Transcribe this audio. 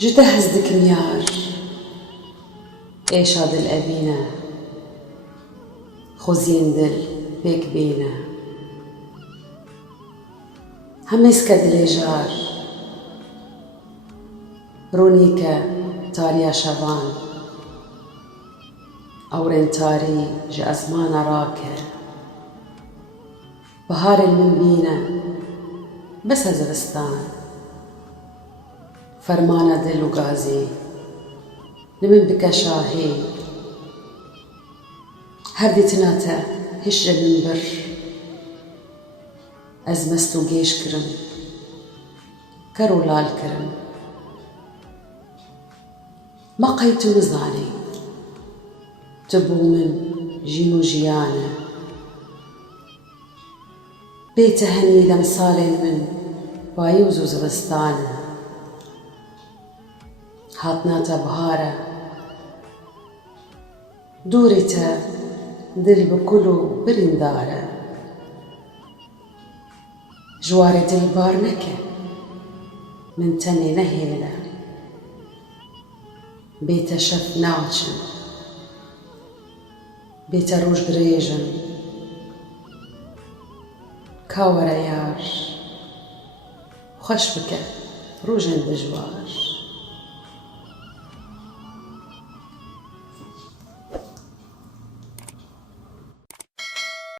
جتهز دكميار ايش هاد الأبينا خوزين دل بيك بينا هم يسكد ليجار رونيكا تاريا شبان أورين تاري جا أزمان راكه بهار من بينا بس هزبستان فرمانة دل وغازي لمن بك شاهي هردي تناتا هشرب من بر أزمستو جيش كرم كرولال كرم ما قيتو نزاني تبو من جينو جيانا بيت هني دمصالين من بايوزو زبستانا هاتناتا بهارة دوريتا دل بكلو برندارة جواري دل بارنكة من تني نهيلة بيتا شف ناچن بيتا روش دريجن كاورا يار خوش بك روجن بجوار